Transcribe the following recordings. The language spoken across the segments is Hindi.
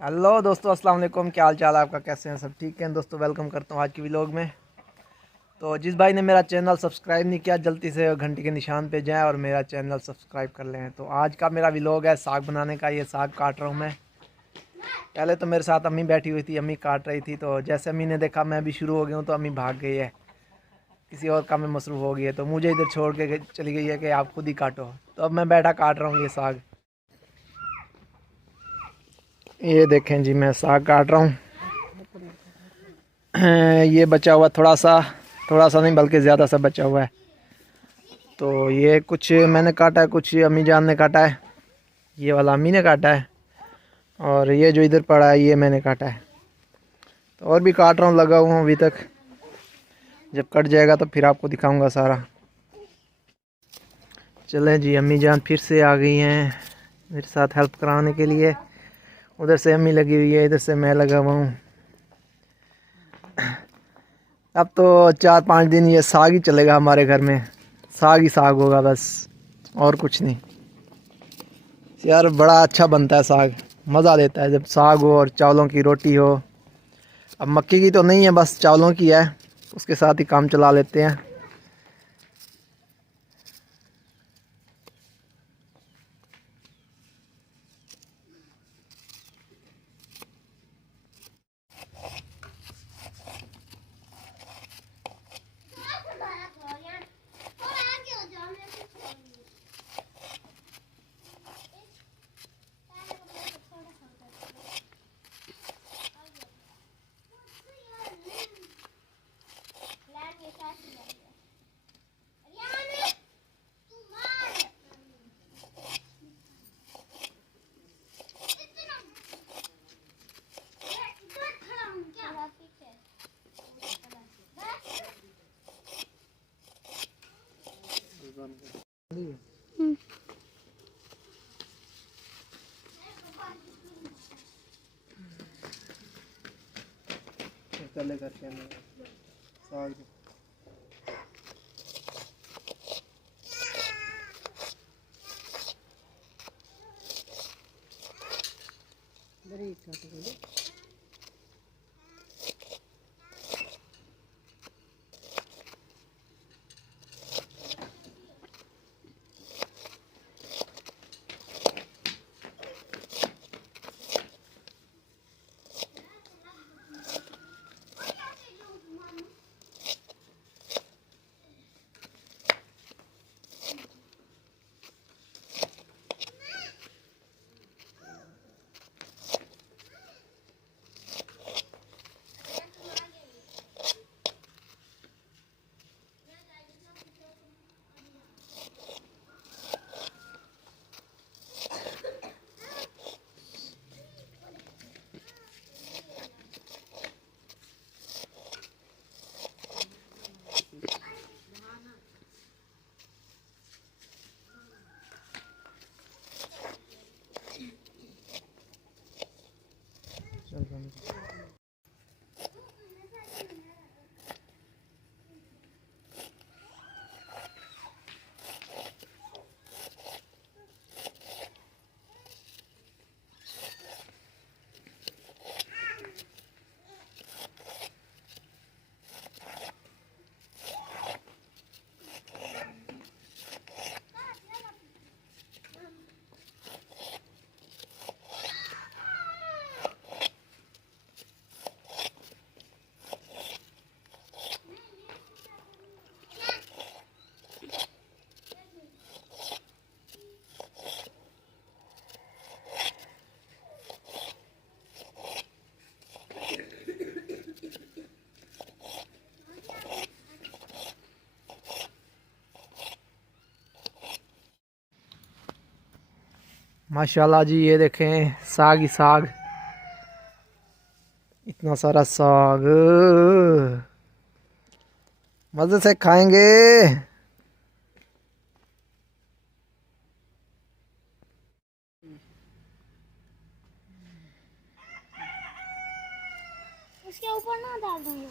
हेलो दोस्तों, अस्सलाम वालेकुम। क्या हाल चाल है आपका? कैसे हैं? सब ठीक हैं दोस्तों। वेलकम करता हूं आज की व्लॉग में। तो जिस भाई ने मेरा चैनल सब्सक्राइब नहीं किया, जल्दी से घंटी के निशान पे जाएं और मेरा चैनल सब्सक्राइब कर लें। तो आज का मेरा व्लॉग है साग बनाने का। ये साग काट रहा हूं मैं। पहले तो मेरे साथ अम्मी बैठी हुई थी, अम्मी काट रही थी। तो जैसे अम्मी ने देखा मैं भी शुरू हो गया हूँ तो अम्मी भाग गई है, किसी और काम में मसरूफ़ हो गई है। तो मुझे इधर छोड़ के चली गई है कि आप खुद ही काटो। तो अब मैं बैठा काट रहा हूँ ये साग। ये देखें जी, मैं साग काट रहा हूँ। ये बचा हुआ थोड़ा सा नहीं बल्कि ज़्यादा सा बचा हुआ है। तो ये कुछ मैंने काटा है, कुछ अम्मी जान ने काटा है। ये वाला अम्मी ने काटा है और ये जो इधर पड़ा है ये मैंने काटा है। तो और भी काट रहा हूँ, लगा हुआ हूँ अभी तक। जब कट जाएगा तो फिर आपको दिखाऊंगा सारा। चलें जी, अम्मी जान फिर से आ गई हैं मेरे साथ हेल्प कराने के लिए। उधर से अम्मी लगी हुई है, इधर से मैं लगा हुआ हूँ। अब तो 4-5 दिन ये साग ही चलेगा हमारे घर में। साग ही साग होगा बस, और कुछ नहीं। यार बड़ा अच्छा बनता है साग, मज़ा देता है जब साग हो और चावलों की रोटी हो। अब मक्की की तो नहीं है, बस चावलों की है, उसके साथ ही काम चला लेते हैं। माशाल्लाह जी, ये देखें साग ही साग, इतना सारा साग। मज़े से खाएंगे। उसके ऊपर ना डाल दूंगा।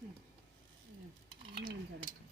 इसमें ये नीम से रखो